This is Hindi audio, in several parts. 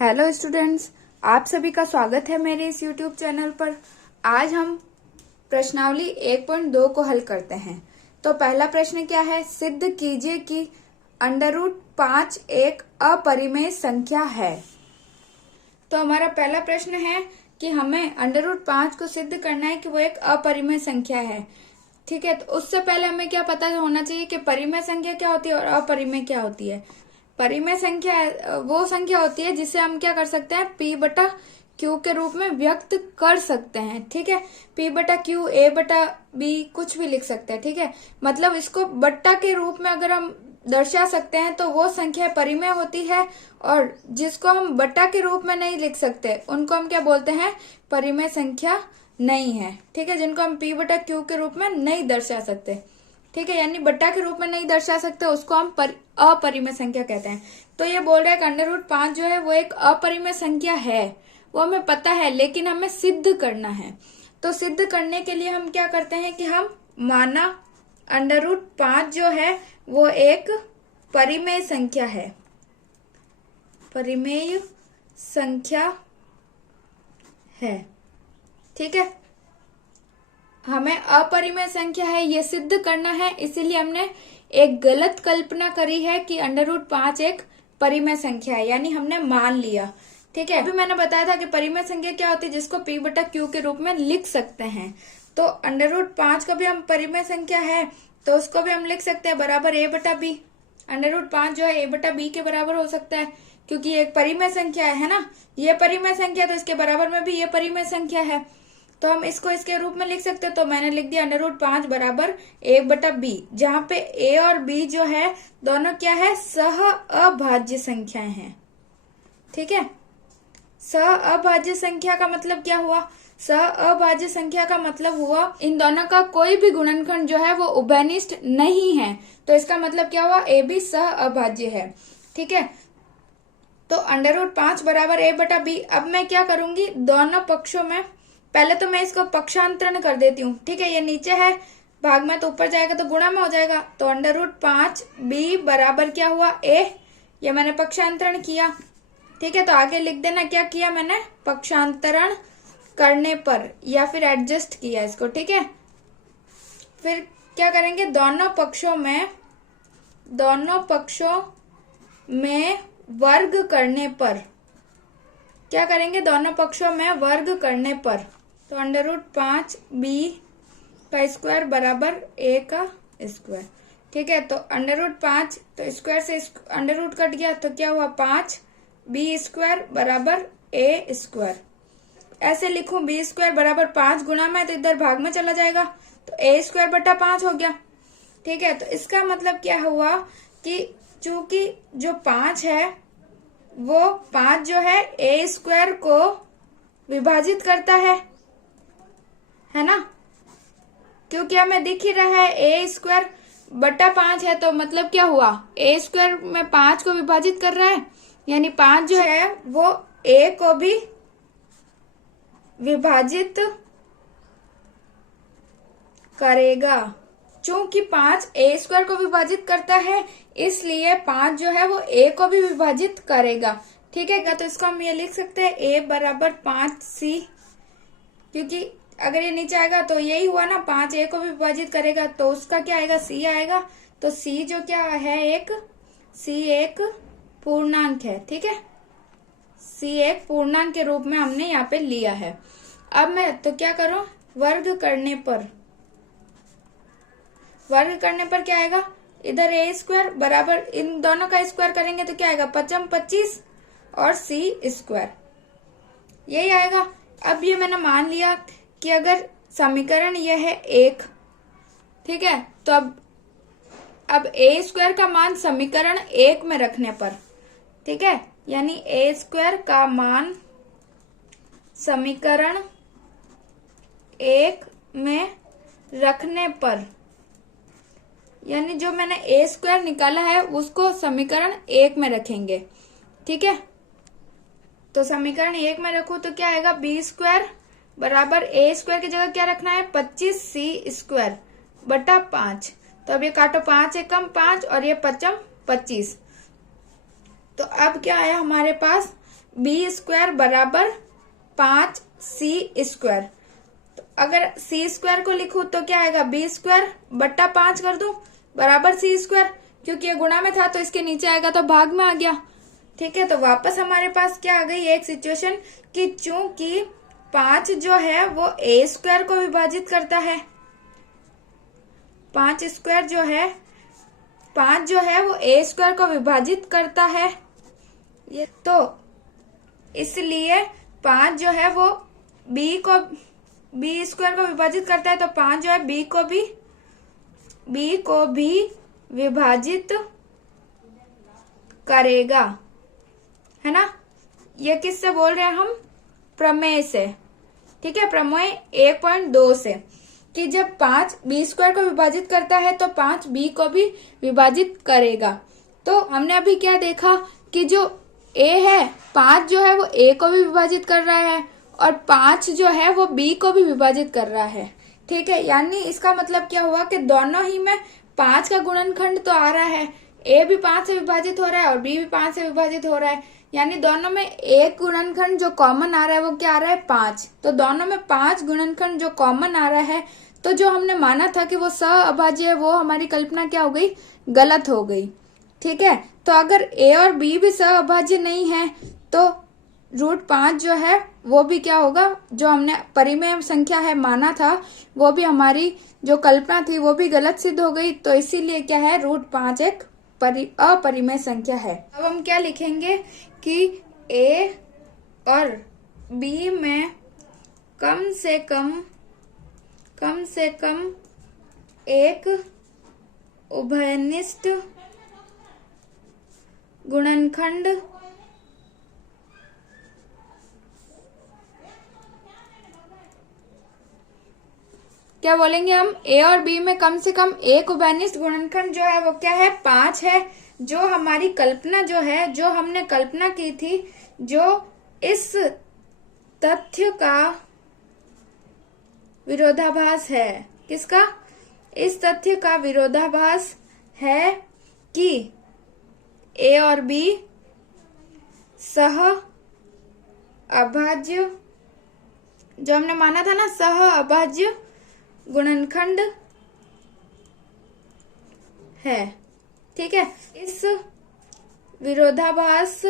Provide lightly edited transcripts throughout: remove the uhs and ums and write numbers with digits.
हेलो स्टूडेंट्स, आप सभी का स्वागत है मेरे इस यूट्यूब चैनल पर। आज हम प्रश्नावली 1.2 को हल करते हैं। तो पहला प्रश्न क्या है? सिद्ध कीजिए कि √5 एक अपरिमेय संख्या है। तो हमारा पहला प्रश्न है कि हमें √5 को सिद्ध करना है कि वो एक अपरिमेय संख्या है। ठीक है, तो उससे पहले हमें क्या पता होना चाहिए कि परिमेय संख्या क्या होती है और अपरिमेय क्या होती है। परिमेय संख्या वो संख्या होती है जिसे हम क्या कर सकते हैं, P/Q के रूप में व्यक्त कर सकते हैं। ठीक है, P/Q, A/B कुछ भी लिख सकते हैं। ठीक है, मतलब इसको बट्टा के रूप में अगर हम दर्शा सकते हैं तो वो संख्या परिमेय होती है, और जिसको हम बट्टा के रूप में नहीं लिख सकते उनको हम क्या बोलते हैं, परिमेय संख्या नहीं है। ठीक है, जिनको हम P/Q के रूप में नहीं दर्शा सकते। ठीक है, यानी बट्टा के रूप में नहीं दर्शा सकते उसको हम अपरिमेय संख्या कहते हैं। तो ये बोल रहे हैं कि √5 जो है वो एक अपरिमेय संख्या है, वो हमें पता है, लेकिन हमें सिद्ध करना है। तो सिद्ध करने के लिए हम क्या करते हैं कि हम माना √5 जो है वो एक परिमेय संख्या है, परिमेय संख्या है। ठीक है, हमें अपरिमेय संख्या है ये सिद्ध करना है, इसीलिए हमने एक गलत कल्पना करी है कि √5 एक परिमेय संख्या है, यानी हमने मान लिया। ठीक है, अभी मैंने बताया था कि परिमेय संख्या क्या होती है, जिसको P/Q के रूप में लिख सकते हैं। तो √5 का भी हम परिमेय संख्या है तो उसको भी हम लिख सकते हैं बराबर A/B। √5 जो है A/B के बराबर हो सकता है, क्योंकि ये एक परिमेय संख्या है ना। ये परिमेय संख्या तो इसके बराबर में भी ये परिमेय संख्या है, तो हम इसको इसके रूप में लिख सकते हैं। तो मैंने लिख दिया √5 बराबर A/B, जहां पे A और B जो है दोनों क्या है, सह अभाज्य संख्याएं हैं। ठीक है, सह अभाज्य संख्या का मतलब क्या हुआ? सह अभाज्य संख्या का मतलब हुआ इन दोनों का कोई भी गुणनखंड जो है वो उभयनिष्ठ नहीं है। तो इसका मतलब क्या हुआ, AB सह अभाज्य है। ठीक है, तो √5 बराबर A/B। अब मैं क्या करूंगी, दोनों पक्षों में पहले तो मैं इसको पक्षांतरण कर देती हूँ। ठीक है, ये नीचे है भाग में तो ऊपर जाएगा तो गुणा में हो जाएगा। तो √5B बराबर क्या हुआ, A। ये मैंने पक्षांतरण किया। ठीक है, तो आगे लिख देना क्या किया मैंने, पक्षांतरण करने पर या फिर एडजस्ट किया इसको। ठीक है, फिर क्या करेंगे, दोनों पक्षों में वर्ग करने पर क्या करेंगे, दोनों पक्षों में वर्ग करने पर। तो √5B का स्क्वायर बराबर A का स्क्वायर। ठीक है, तो √5 तो स्क्वायर से √ कट गया तो क्या हुआ, 5B² बराबर A²। ऐसे लिखूं B² बराबर 5 गुणा में तो इधर भाग में चला जाएगा तो A²/5 हो गया। ठीक है, तो इसका मतलब क्या हुआ कि चूंकि जो 5 है वो 5 जो है A² को विभाजित करता है ना, क्योंकि हमें दिख ही रहा है A²/5 है। तो मतलब क्या हुआ, A² में 5 को विभाजित कर रहा है, यानी 5 जो है वो A को भी विभाजित करेगा। चूंकि 5 A² को विभाजित करता है इसलिए 5 जो है वो A को भी विभाजित करेगा। ठीक है, तो इसको हम ये लिख सकते हैं A बराबर 5C, क्योंकि अगर ये नीचे आएगा तो यही हुआ ना, 5 A को भी विभाजित करेगा तो उसका क्या आएगा, C आएगा। तो C जो क्या है, C एक पूर्णांक है। ठीक है, C एक पूर्णांक के रूप में हमने यहाँ पे लिया है। अब मैं तो क्या करूं, वर्ग करने पर क्या आएगा, इधर A² बराबर इन दोनों का स्क्वायर करेंगे तो क्या आएगा, 5 25 और C², यही आएगा। अब ये मैंने मान लिया कि अगर समीकरण यह है 1, ठीक है, तो अब A² का मान समीकरण 1 में रखने पर, ठीक है, यानी A² का मान समीकरण 1 में रखने पर, यानी जो मैंने A² निकाला है उसको समीकरण 1 में रखेंगे। ठीक है, तो समीकरण 1 में रखो तो क्या आएगा, B² बराबर A² की जगह क्या रखना है, 25C²/5। तो अब ये काटो, 5 एकम 5 और ये 5 25। तो अब क्या आया हमारे पास, बी स्क्वायर बराबर 5c²। तो अगर c² को लिखूं तो क्या आएगा, b² बट्टा 5 कर दूं बराबर c², क्योंकि ये गुणा में था तो इसके नीचे आएगा तो भाग में आ गया। ठीक है, तो वापस हमारे पास क्या आ गई एक सिचुएशन कि चूंकि 5 जो है वो a² को विभाजित करता है, 5² जो है 5 जो है वो a² को विभाजित करता है, ये तो इसलिए 5 जो है वो b² को विभाजित करता है, तो 5 जो है b को भी विभाजित करेगा, है ना। ये किससे बोल रहे हैं हम, प्रमेय से। ठीक है, प्रमेय 1.2 से, कि जब 5 b² को विभाजित करता है तो 5 b को भी विभाजित करेगा। तो हमने अभी क्या देखा कि जो a है, 5 जो है वो a को भी विभाजित कर रहा है और 5 जो है वो b को भी विभाजित कर रहा है। ठीक है, यानी इसका मतलब क्या हुआ कि दोनों ही में 5 का गुणनखंड तो आ रहा है, a भी 5 से विभाजित हो रहा है और b भी 5 से विभाजित हो रहा है, यानी दोनों में एक गुणनखंड जो कॉमन आ रहा है वो क्या आ रहा है, 5। तो दोनों में 5 गुणनखंड जो कॉमन आ रहा है, तो जो हमने माना था कि वो सह-अभाज्य है, वो हमारी कल्पना क्या हो गई, गलत हो गई। ठीक है, तो अगर a और b भी सह-अभाज्य नहीं है तो √5 जो है वो भी क्या होगा, जो हमने परिमेय संख्या है माना था, वो भी हमारी जो कल्पना थी वो भी गलत सिद्ध हो गई। तो इसीलिए क्या है, √5 एक अपरिमेय संख्या है। अब हम क्या लिखेंगे कि a और b में कम से कम एक उभयनिष्ठ गुणनखंड क्या बोलेंगे हम, a और b में कम से कम एक उभयनिष्ठ गुणनखंड जो है वो क्या है, 5 है। जो हमारी कल्पना जो है, जो हमने कल्पना की थी, जो इस तथ्य का विरोधाभास है, किसका, इस तथ्य का विरोधाभास है कि a और b सह अभाज्य, जो हमने माना था ना, सह अभाज्य गुणनखंड है। ठीक है, इस विरोधाभास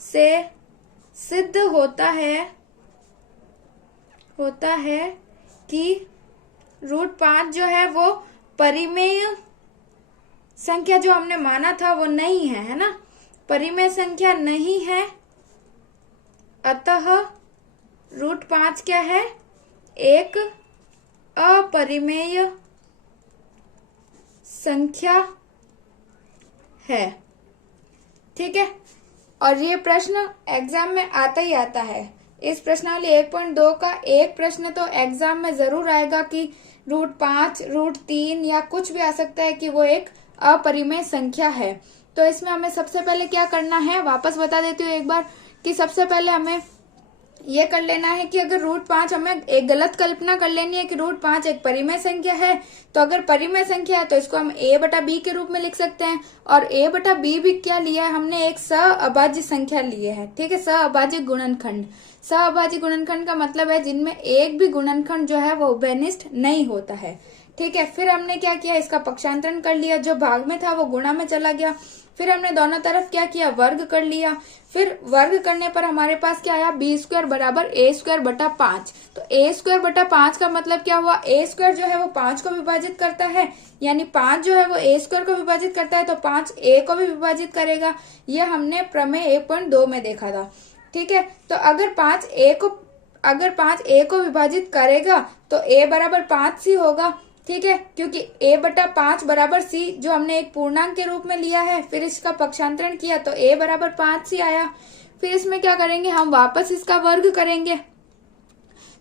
से सिद्ध होता है कि √5 जो है वो परिमेय संख्या जो हमने माना था वो नहीं है ना, परिमेय संख्या नहीं है, अतः √5 क्या है, एक अपरिमेय संख्या है। ठीक है, और ये प्रश्न एग्जाम में आता ही आता है। इस प्रश्नावली 1.2 का एक प्रश्न तो एग्जाम में जरूर आएगा कि √5, √3 या कुछ भी आ सकता है कि वो एक अपरिमेय संख्या है। तो इसमें हमें सबसे पहले क्या करना है, वापस बता देती हूँ एक बार, कि सबसे पहले हमें ये कर लेना है कि अगर √5, हमें एक गलत कल्पना कर लेनी है कि √5 एक परिमेय संख्या है। तो अगर परिमेय संख्या है तो इसको हम a बटा b के रूप में लिख सकते हैं, और a बटा b भी क्या लिया है हमने, एक सह-अभाज्य संख्या लिए है। ठीक है, सह-अभाज्य गुणनखंड। सह-अभाज्य गुणनखंड का मतलब है जिनमें एक भी गुणनखंड जो है वो उभयनिष्ठ नहीं होता है। ठीक है, फिर हमने क्या किया, इसका पक्षांतरण कर लिया, जो भाग में था वो गुणा में चला गया। फिर हमने दोनों तरफ क्या किया, वर्ग कर लिया। फिर वर्ग करने पर हमारे पास क्या आया, b² बराबर a² बटा 5। तो a² बटा 5 का मतलब क्या हुआ, a² जो है वो 5 को विभाजित करता है, यानी 5 जो है वो a² को विभाजित करता है, तो 5 a को भी विभाजित करेगा। ये हमने प्रमेय 1.2 में देखा था। ठीक है, तो अगर 5 a को विभाजित करेगा तो a बराबर 5c होगा। ठीक है, क्योंकि a बटा 5 बराबर c जो हमने एक पूर्णांक के रूप में लिया है, फिर इसका पक्षांतरण किया तो a बराबर 5c आया। फिर इसमें क्या करेंगे, हम वापस इसका वर्ग करेंगे।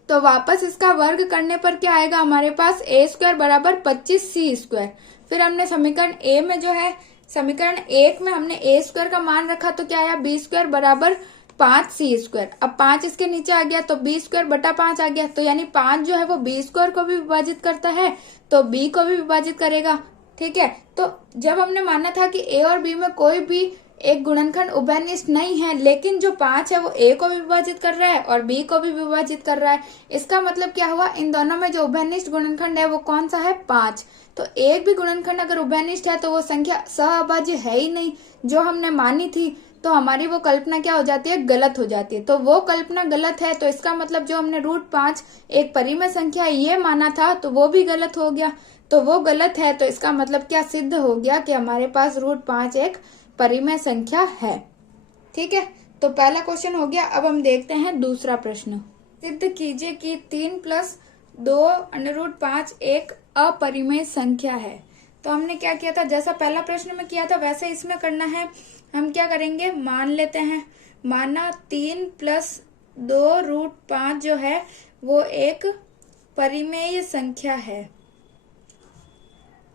तो वापस इसका वर्ग करने पर क्या आएगा हमारे पास, a² बराबर 25c²। फिर हमने समीकरण a में जो है, समीकरण 1 में हमने a² का मान रखा तो क्या आया, b² बराबर 5c²। अब 5 इसके नीचे आ गया तो b² बटा 5 आ गया। तो यानी 5 जो है वो b² को भी विभाजित करता है तो b को भी विभाजित करेगा। ठीक है, तो जब हमने माना था कि a और b में कोई भी एक गुणनखंड उभयनिष्ठ नहीं है, लेकिन जो 5 है वो a को भी विभाजित कर रहा है और b को भी विभाजित कर रहा है। इसका मतलब क्या हुआ, इन दोनों में जो उभयनिष्ठ गुणनखंड है वो कौन सा है, 5। तो एक भी गुणनखंड अगर उभयनिष्ठ है तो वो संख्या सहअभाज्य है ही नहीं, जो हमने मानी थी। तो हमारी वो कल्पना क्या हो जाती है, गलत हो जाती है। तो वो कल्पना गलत है, तो इसका मतलब जो हमने √5 एक परिमेय संख्या है ये माना था तो वो भी गलत हो गया। तो वो गलत है, तो इसका मतलब क्या सिद्ध हो गया कि हमारे पास √5 एक परिमेय संख्या है। ठीक है, तो पहला क्वेश्चन हो गया। अब हम देखते हैं दूसरा प्रश्न। सिद्ध कीजिए कि 3 + 2 √5 एक अपरिमेय संख्या है। तो हमने क्या किया था, जैसा पहला प्रश्न में किया था वैसे इसमें करना है। हम क्या करेंगे, मान लेते हैं, माना 3 + 2 √5 जो है वो एक परिमेय संख्या है।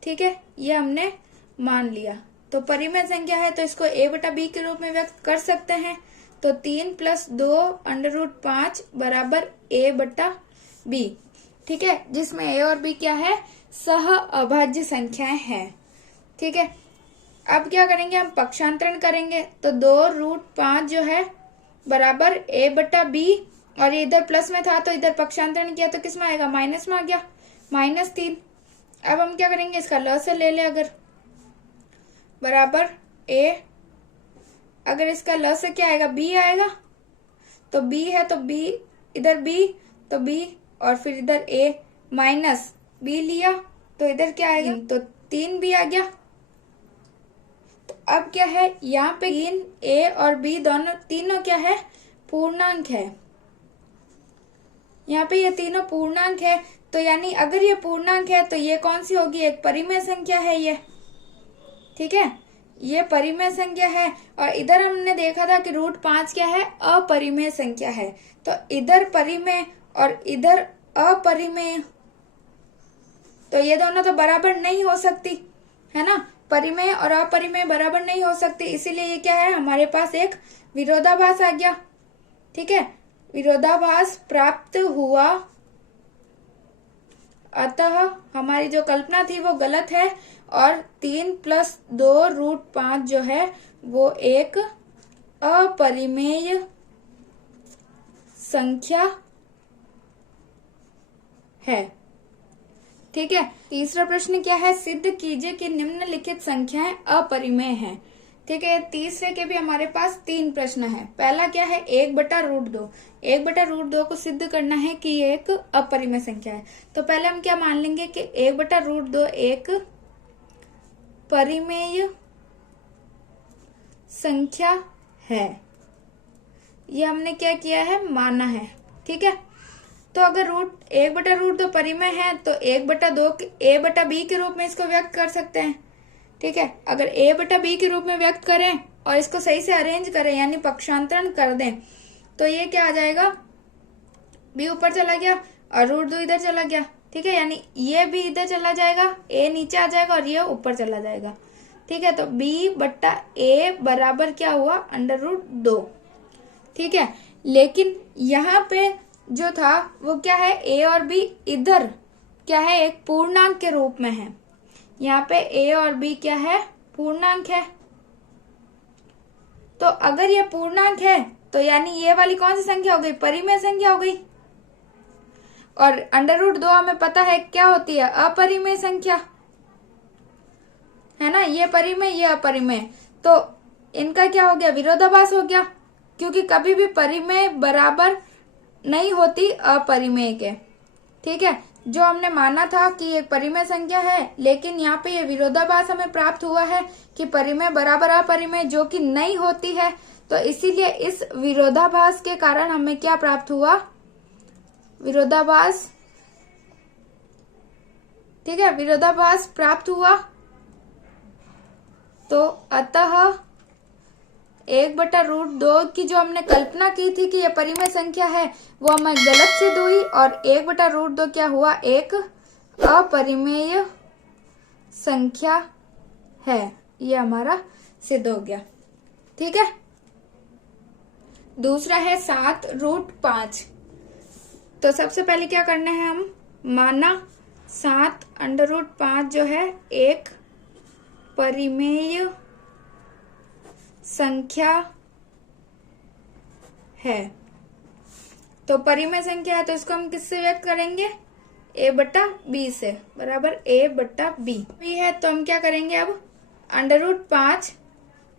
ठीक है, ये हमने मान लिया। तो परिमेय संख्या है तो इसको a/b के रूप में व्यक्त कर सकते हैं। तो 3 + 2 √5 बराबर a/b। ठीक है, जिसमें a और b क्या है, सहअभाज्य संख्याएं हैं। ठीक है, अब क्या करेंगे, हम पक्षांतरण करेंगे। तो 2 √5 जो है बराबर a/b, और ये इधर प्लस में था तो इधर पक्षांतरण किया तो किस में आएगा, माइनस में आ गया, -3। अब हम क्या करेंगे, इसका ल से ले ले, अगर बराबर a, अगर इसका ल से क्या आएगा, b आएगा। तो b है तो b, इधर b तो b, और फिर इधर a माइनस b लिया तो इधर क्या आएगा, तो 3b आ गया। तो अब क्या है, यहाँ पे 3 a और b दोनों तीनों क्या है, पूर्णांक है। यहाँ पे ये तीनों पूर्णांक है, तो यानी अगर ये पूर्णांक है तो ये कौन सी होगी, एक परिमेय संख्या है ये। ठीक है, ये परिमेय संख्या है। और इधर हमने देखा था कि √5 क्या है, अपरिमेय संख्या है। तो इधर परिमेय और इधर अपरिमेय, तो ये दोनों तो बराबर नहीं हो सकती है ना, परिमेय और अपरिमेय बराबर नहीं हो सकती, इसीलिए ये क्या है, हमारे पास एक विरोधाभास आ गया। ठीक है, विरोधाभास प्राप्त हुआ, अतः हमारी जो कल्पना थी वो गलत है और 3 + 2 √5 जो है वो एक अपरिमेय संख्या है। ठीक है, तीसरा प्रश्न क्या है, सिद्ध कीजिए कि निम्नलिखित संख्याएं अपरिमेय हैं। ठीक है, तीसरे के भी हमारे पास 3 प्रश्न है। पहला क्या है, 1/√2। 1/√2 को सिद्ध करना है कि ये एक अपरिमेय संख्या है। तो पहले हम क्या मान लेंगे कि 1/√2 एक परिमेय संख्या है। ये हमने क्या किया है, माना है। ठीक है, तो अगर 1/√2 परिमेय है तो 1/2 a/b के रूप में इसको व्यक्त कर सकते हैं। ठीक है, अगर a/b के रूप में व्यक्त करें और इसको सही से अरेंज करें यानी पक्षांतरण कर दें तो ये क्या आ जाएगा, b ऊपर चला गया और √2 इधर चला गया। ठीक है, यानी ये भी इधर चला जाएगा, a नीचे आ जाएगा और ये ऊपर चला जाएगा। ठीक है, तो b/a बराबर क्या हुआ, √2। ठीक है, लेकिन यहाँ पे जो था वो क्या है, a और b इधर क्या है, एक पूर्णांक के रूप में है। यहाँ पे a और b क्या है, पूर्णांक है। तो अगर ये पूर्णांक है तो यानी ये वाली कौन सी संख्या हो गई, परिमेय संख्या हो गई। और √2 हमें पता है क्या होती है, अपरिमेय संख्या है ना, ये परिमेय ये अपरिमेय। तो इनका क्या हो गया, विरोधाभास हो गया, क्योंकि कभी भी परिमेय बराबर नहीं होती अपरिमेय के। ठीक है, जो हमने माना था कि एक परिमेय संख्या है, लेकिन यहाँ पे ये विरोधाभास हमें प्राप्त हुआ है कि परिमेय बराबर अपरिमेय, जो कि नहीं होती है। तो इसीलिए इस विरोधाभास के कारण हमें क्या प्राप्त हुआ, विरोधाभास। ठीक है, विरोधाभास प्राप्त हुआ। तो अतः 1/√2 की जो हमने कल्पना की थी कि यह परिमेय संख्या है वो हमें गलत सिद्ध हुई और 1/√2 क्या हुआ, एक अपरिमेय संख्या है। ये हमारा सिद्ध हो गया। ठीक है, दूसरा है 7√5। तो सबसे पहले क्या करना है, हम माना 7√5 जो है एक परिमेय संख्या है। तो परिमेय संख्या है तो इसको हम किससे व्यक्त करेंगे? a बटा b से, बराबर a बटा b। है तो हम क्या करेंगे अब? √5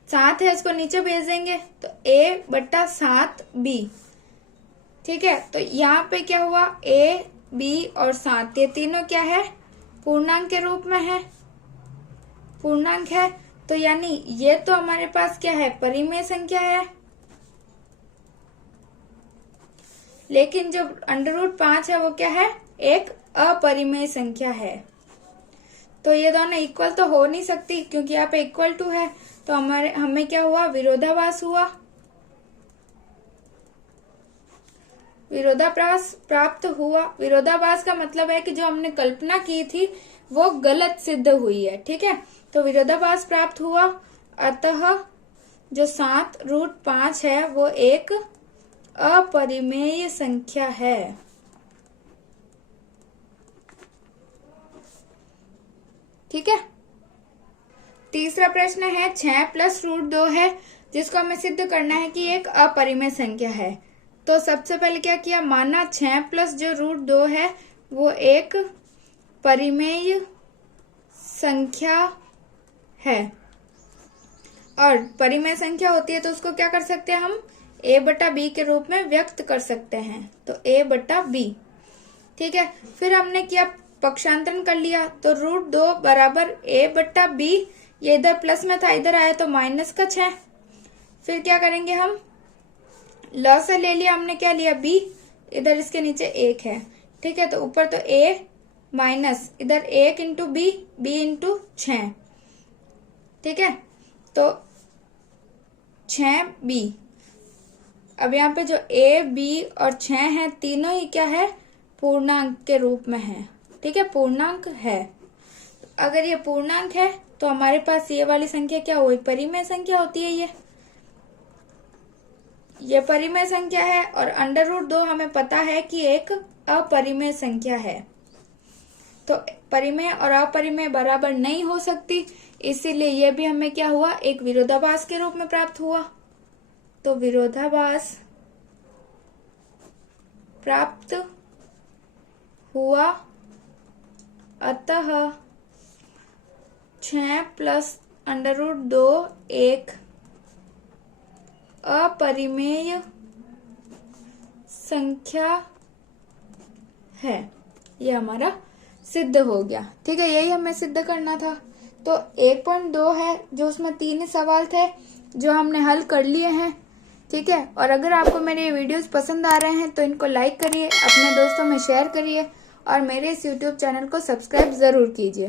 7 है, इसको नीचे भेज देंगे तो a बटा 7b। ठीक है, तो यहाँ पे क्या हुआ? a, b और 7 ये तीनों क्या है? पूर्णांक के रूप में है, पूर्णांक है। तो यानी ये तो हमारे पास क्या है? परिमेय संख्या है। लेकिन जो √5 है वो क्या है? एक अपरिमेय संख्या है। तो ये दोनों इक्वल तो हो नहीं सकती क्योंकि यहाँ पे इक्वल टू है। तो हमें क्या हुआ? विरोधाभास हुआ। विरोधाभास प्राप्त हुआ। विरोधाभास का मतलब है कि जो हमने कल्पना की थी वो गलत सिद्ध हुई है। ठीक है, तो विरोधाभास प्राप्त हुआ। अतः जो 7√5 है वो एक अपरिमेय संख्या है। ठीक है, तीसरा प्रश्न है 6 + √2 है जिसको हमें सिद्ध करना है कि एक अपरिमेय संख्या है। तो सबसे पहले क्या किया? माना 6 + जो √2 है वो एक परिमेय संख्या है। और परिमेय संख्या होती है तो उसको क्या कर सकते हैं हम? a बटा b के रूप में व्यक्त कर सकते हैं। तो a बटा b। ठीक है, फिर हमने क्या? पक्षांतरण कर लिया तो √2 बराबर a बटा b। ये इधर प्लस में था, इधर आया तो माइनस का 6। फिर क्या करेंगे हम? ल से ले लिया हमने, क्या लिया? b, इधर इसके नीचे 1 है। ठीक है, तो ऊपर तो a माइनस इधर 1 इंटू b, b इंटू 6। ठीक है, तो 6b। अब यहाँ पे जो a, b और 6 है तीनों ही क्या है? पूर्णांक के रूप में है। ठीक है, पूर्णांक है। अगर ये पूर्णांक है तो हमारे पास ये वाली संख्या क्या हुई? परिमेय संख्या होती है। ये परिमेय संख्या है और √2 हमें पता है कि एक अपरिमेय संख्या है। तो परिमेय और अपरिमेय बराबर नहीं हो सकती, इसीलिए ये भी हमें क्या हुआ? एक विरोधाभास के रूप में प्राप्त हुआ। तो विरोधाभास प्राप्त हुआ। अतः 6 + √2 एक अपरिमेय संख्या है। ये हमारा सिद्ध हो गया। ठीक है, यही हमें सिद्ध करना था। तो 1.2 है जो उसमें 3 सवाल थे जो हमने हल कर लिए हैं। ठीक है, और अगर आपको मेरे ये वीडियोस पसंद आ रहे हैं तो इनको लाइक करिए, अपने दोस्तों में शेयर करिए और मेरे इस YouTube चैनल को सब्सक्राइब जरूर कीजिए।